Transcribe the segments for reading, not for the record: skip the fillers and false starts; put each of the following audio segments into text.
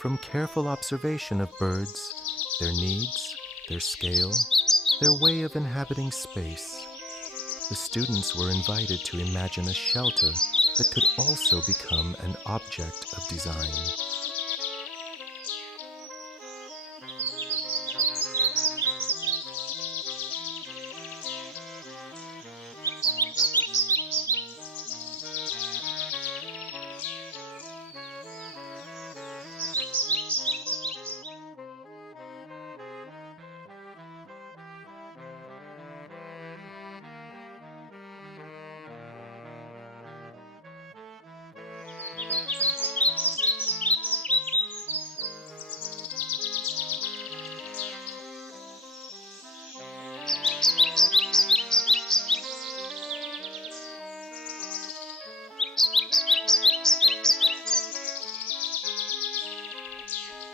From careful observation of birds, their needs, their scale, their way of inhabiting space, the students were invited to imagine a shelter that could also become an object of design.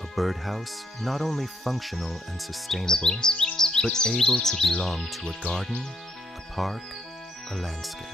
A birdhouse not only functional and sustainable, but able to belong to a garden, a park, a landscape.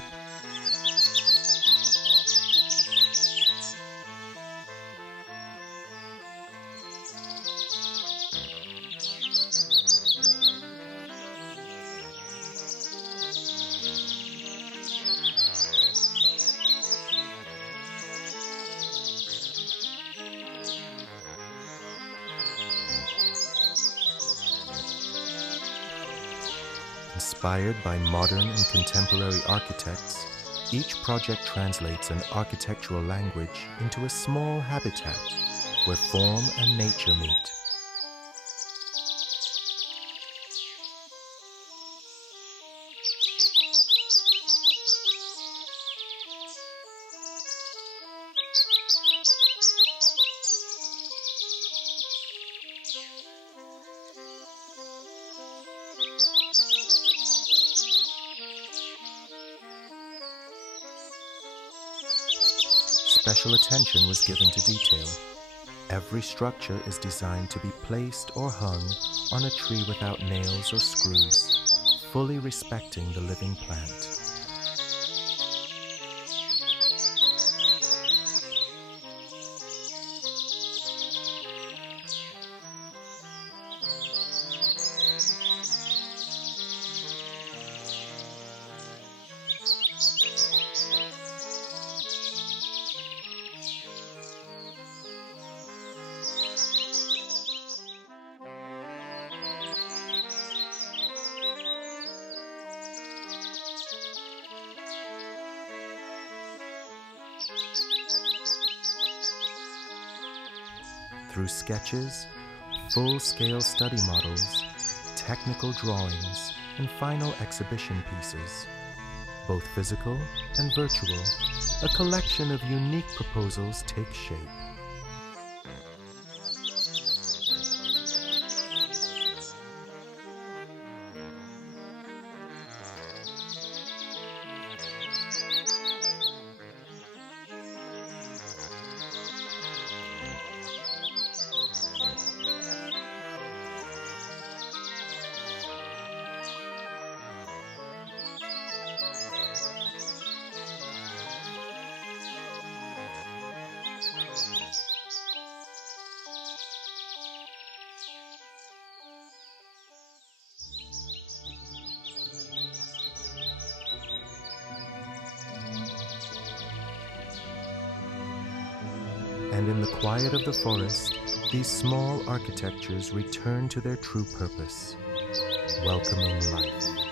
Inspired by modern and contemporary architects, each project translates an architectural language into a small habitat where form and nature meet. Special attention was given to detail. Every structure is designed to be placed or hung on a tree without nails or screws, fully respecting the living plant. Through sketches, full-scale study models, technical drawings, and final exhibition pieces, both physical and virtual, a collection of unique proposals takes shape. And in the quiet of the forest, these small architectures return to their true purpose, welcoming life.